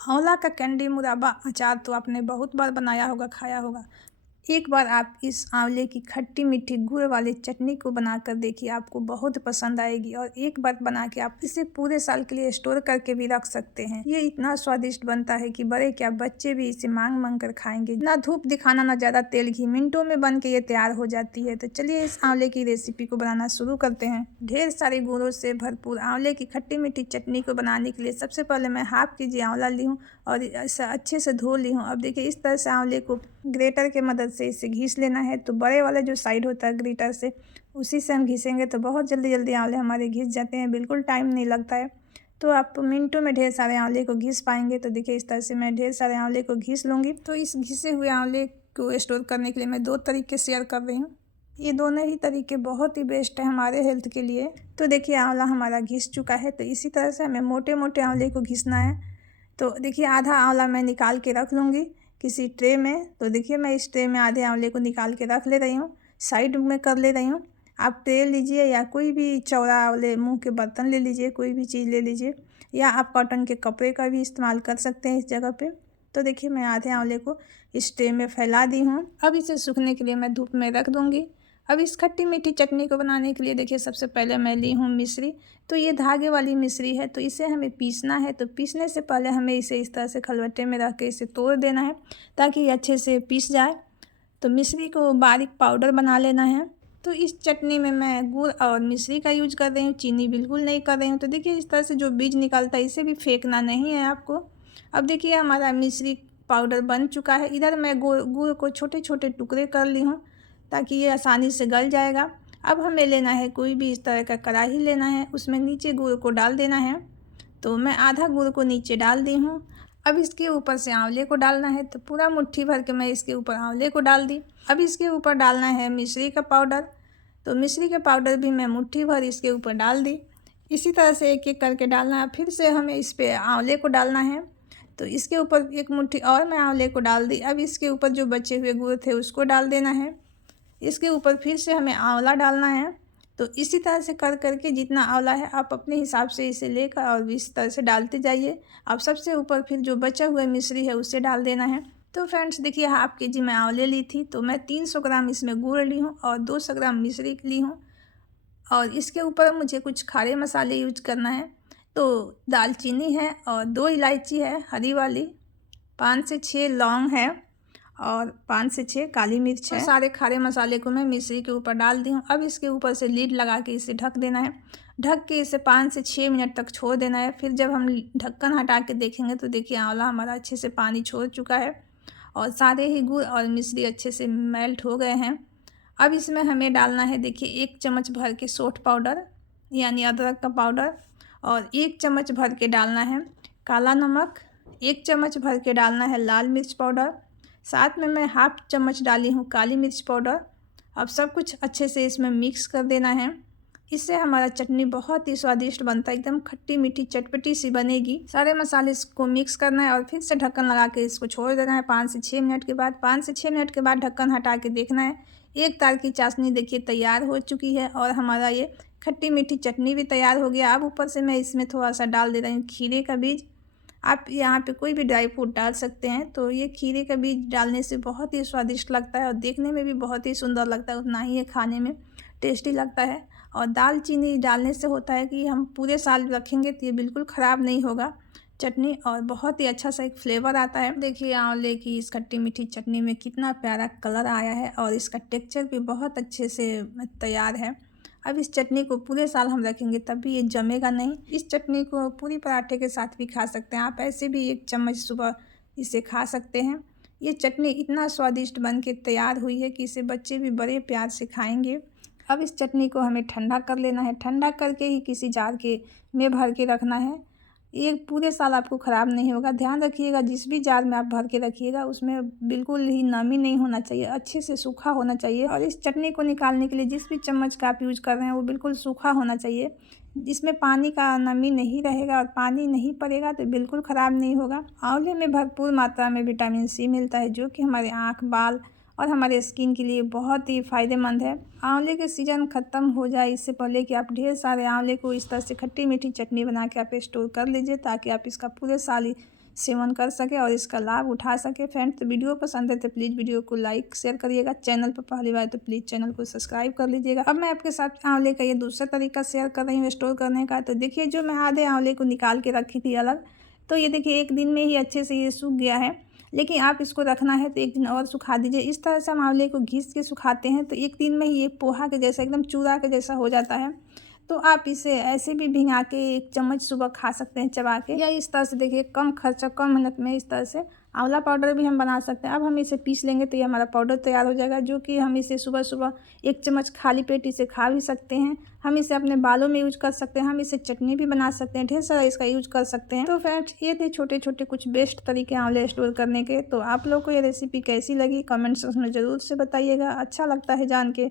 आंवला का कैंडी मुरब्बा अचार तो आपने बहुत बार बनाया होगा, खाया होगा। एक बार आप इस आंवले की खट्टी मीठी गुड़ वाली चटनी को बनाकर देखिए, आपको बहुत पसंद आएगी। और एक बार बना के आप इसे पूरे साल के लिए स्टोर करके भी रख सकते हैं। ये इतना स्वादिष्ट बनता है कि बड़े क्या बच्चे भी इसे मांग मांग कर खाएंगे। ना धूप दिखाना, ना ज्यादा तेल घी, मिनटों में बन के ये तैयार हो जाती है। तो चलिए इस आंवले की रेसिपी को बनाना शुरू करते हैं। ढेर सारे गुणों से भरपूर आंवले की खट्टी मीठी चटनी को बनाने के लिए सबसे पहले मैं हाफ केजी आंवला ली हूँ और इसे अच्छे से धो ली हूँ। अब देखिए इस तरह से आंवले को ग्रेटर के मदद से इसे घीस लेना है। तो बड़े वाले जो साइड होता है ग्रेटर से, उसी से हम घिसेंगे तो बहुत जल्दी जल्दी आंवले हमारे घिस जाते हैं, बिल्कुल टाइम नहीं लगता है। तो आप मिनटों में ढेर सारे आंवले को घिस पाएंगे। तो देखिए इस तरह से मैं ढेर सारे आंवले को घिस लूँगी। तो इस घिसे हुए आंवले को स्टोर करने के लिए मैं 2 तरीके शेयर कर रही हूँ। ये दोनों ही तरीके बहुत ही बेस्ट है हमारे हेल्थ के लिए। तो देखिए आंवला हमारा घिस चुका है। तो इसी तरह से हमें मोटे मोटे आंवले को घिसना है। तो देखिए आधा आंवला मैं निकाल के रख लूँगी किसी ट्रे में। तो देखिए मैं इस ट्रे में आधे आंवले को निकाल के रख ले रही हूँ, साइड में कर ले रही हूँ। आप ट्रे लीजिए या कोई भी चौड़ा वाले मुंह के बर्तन ले लीजिए, कोई भी चीज़ ले लीजिए, या आप कॉटन के कपड़े का भी इस्तेमाल कर सकते हैं इस जगह पे। तो देखिए मैं आधे आंवले को इस ट्रे में फैला दी हूँ। अब इसे सूखने के लिए मैं धूप में रख दूँगी। अब इस खट्टी मीठी चटनी को बनाने के लिए देखिए सबसे पहले मैं ली हूँ मिश्री। तो ये धागे वाली मिश्री है, तो इसे हमें पीसना है। तो पीसने से पहले हमें इसे इस तरह से खलबट्टे में रख के इसे तोड़ देना है ताकि ये अच्छे से पीस जाए। तो मिश्री को बारीक पाउडर बना लेना है। तो इस चटनी में मैं गुड़ और मिश्री का यूज कर रही हूँ, चीनी बिल्कुल नहीं कर रही हूँ। तो देखिए इस तरह से जो बीज निकलता है इसे भी फेंकना नहीं है आपको। अब देखिए हमारा मिश्री पाउडर बन चुका है। इधर मैं गुड़ को छोटे छोटे टुकड़े कर ली हूँ ताकि ये आसानी से गल जाएगा। अब हमें लेना है कोई भी इस तरह का कढ़ाई लेना है, उसमें नीचे गुड़ को डाल देना है। तो मैं आधा गुड़ को नीचे डाल दी हूँ। अब इसके ऊपर से आंवले को डालना है। तो पूरा मुट्ठी भर के मैं इसके ऊपर आंवले को डाल दी। अब इसके ऊपर डालना है मिश्री का पाउडर। तो मिश्री का पाउडर भी मैं मुट्ठी भर इसके ऊपर डाल दी। इसी तरह से एक एक करके डालना है। फिर से हमें इस पर आंवले को डालना है। तो इसके ऊपर एक मुट्ठी और मैं आंवले को डाल दी। अब इसके ऊपर जो बचे हुए गुड़ थे उसको डाल देना है। इसके ऊपर फिर से हमें आंवला डालना है। तो इसी तरह से कर करके जितना आंवला है आप अपने हिसाब से इसे लेकर और इस तरह से डालते जाइए। अब सबसे ऊपर फिर जो बचा हुआ मिश्री है उसे डाल देना है। तो फ्रेंड्स देखिए हाफ केजी मैं आंवले ली थी, तो मैं 300 ग्राम इसमें गुड़ ली हूँ और 200 ग्राम मिश्री ली हूँ। और इसके ऊपर मुझे कुछ खारे मसाले यूज करना है। तो दालचीनी है और 2 इलायची है हरी वाली, 5 से 6 लौंग है और 5 से 6 काली मिर्च है। तो सारे खारे मसाले को मैं मिश्री के ऊपर डाल दी हूँ। अब इसके ऊपर से लीड लगा के इसे ढक देना है। ढक के इसे 5 से 6 मिनट तक छोड़ देना है। फिर जब हम ढक्कन हटा के देखेंगे तो देखिए आंवला हमारा अच्छे से पानी छोड़ चुका है और सारे ही गुड़ और मिश्री अच्छे से मेल्ट हो गए हैं। अब इसमें हमें डालना है देखिए 1 चम्मच भर के सौंठ पाउडर यानी अदरक का पाउडर, और 1 चम्मच भर के डालना है काला नमक, 1 चम्मच भर के डालना है लाल मिर्च पाउडर, साथ में मैं हाफ चम्मच डाली हूँ काली मिर्च पाउडर। अब सब कुछ अच्छे से इसमें मिक्स कर देना है। इससे हमारा चटनी बहुत ही स्वादिष्ट बनता है, एकदम खट्टी मीठी चटपटी सी बनेगी। सारे मसाले इसको मिक्स करना है और फिर से ढक्कन लगा के इसको छोड़ देना है 5 से 6 मिनट के बाद। 5 से 6 मिनट के बाद ढक्कन हटा के देखना है। एक तार की चाशनी देखिए तैयार हो चुकी है और हमारा ये खट्टी मीठी चटनी भी तैयार हो गया। अब ऊपर से मैं इसमें थोड़ा सा डाल दे रही हूँ खीरे का बीज। आप यहाँ पे कोई भी ड्राई फ्रूट डाल सकते हैं। तो ये खीरे का बीज डालने से बहुत ही स्वादिष्ट लगता है और देखने में भी बहुत ही सुंदर लगता है, उतना ही ये खाने में टेस्टी लगता है। और दालचीनी डालने से होता है कि हम पूरे साल रखेंगे तो ये बिल्कुल ख़राब नहीं होगा चटनी, और बहुत ही अच्छा सा एक फ्लेवर आता है। देखिए आंवले की इस खट्टी मीठी चटनी में कितना प्यारा कलर आया है और इसका टेक्सचर भी बहुत अच्छे से तैयार है। अब इस चटनी को पूरे साल हम रखेंगे तब भी ये जमेगा नहीं। इस चटनी को पूरी पराठे के साथ भी खा सकते हैं आप, ऐसे भी 1 चम्मच सुबह इसे खा सकते हैं। ये चटनी इतना स्वादिष्ट बन के तैयार हुई है कि इसे बच्चे भी बड़े प्यार से खाएंगे। अब इस चटनी को हमें ठंडा कर लेना है। ठंडा करके ही किसी जार के में भर के रखना है। ये पूरे साल आपको ख़राब नहीं होगा। ध्यान रखिएगा जिस भी जार में आप भर के रखिएगा उसमें बिल्कुल ही नमी नहीं होना चाहिए, अच्छे से सूखा होना चाहिए। और इस चटनी को निकालने के लिए जिस भी चम्मच का आप यूज़ कर रहे हैं वो बिल्कुल सूखा होना चाहिए, जिसमें पानी का नमी नहीं रहेगा और पानी नहीं पड़ेगा तो बिल्कुल ख़राब नहीं होगा। आंवले में भरपूर मात्रा में विटामिन सी मिलता है जो कि हमारे आँख, बाल और हमारे स्किन के लिए बहुत ही फ़ायदेमंद है। आंवले के सीज़न ख़त्म हो जाए इससे पहले कि आप ढेर सारे आंवले को इस तरह से खट्टी मीठी चटनी बना के आप स्टोर कर लीजिए ताकि आप इसका पूरे साल सेवन कर सके और इसका लाभ उठा सके। फ्रेंड्स, तो वीडियो पसंद है तो प्लीज़ वीडियो को लाइक शेयर करिएगा। चैनल पर पहली बार तो प्लीज़ चैनल को सब्सक्राइब कर लीजिएगा। अब मैं आपके साथ आंवले का ये दूसरा तरीका शेयर कर रही हूँ स्टोर करने का। तो देखिए, जो मैं आधे आंवले को निकाल के रखी थी अलग, तो ये देखिए 1 दिन में ही अच्छे से ये सूख गया है। लेकिन आप इसको रखना है तो 1 दिन और सुखा दीजिए। इस तरह से हम आंवले को घिस के सुखाते हैं तो 1 दिन में ही ये पोहा के जैसा, एकदम चूरा के जैसा हो जाता है। तो आप इसे ऐसे भी भिंगा के 1 चम्मच सुबह खा सकते हैं चबा के, या इस तरह से देखिए कम खर्चा कम मेहनत में इस तरह से आंवला पाउडर भी हम बना सकते हैं। अब हम इसे पीस लेंगे तो ये हमारा पाउडर तैयार हो जाएगा, जो कि हम इसे सुबह सुबह 1 चम्मच खाली पेट इसे खा भी सकते हैं। हम इसे अपने बालों में यूज कर सकते हैं, हम इसे चटनी भी बना सकते हैं, ढेर सारा इसका यूज कर सकते हैं। तो फ्रेंड्स, ये थे छोटे छोटे कुछ बेस्ट तरीके आंवले स्टोर करने के। तो आप लोग को ये रेसिपी कैसी लगी कमेंट सेक्शन में ज़रूर से बताइएगा। अच्छा लगता है जान के।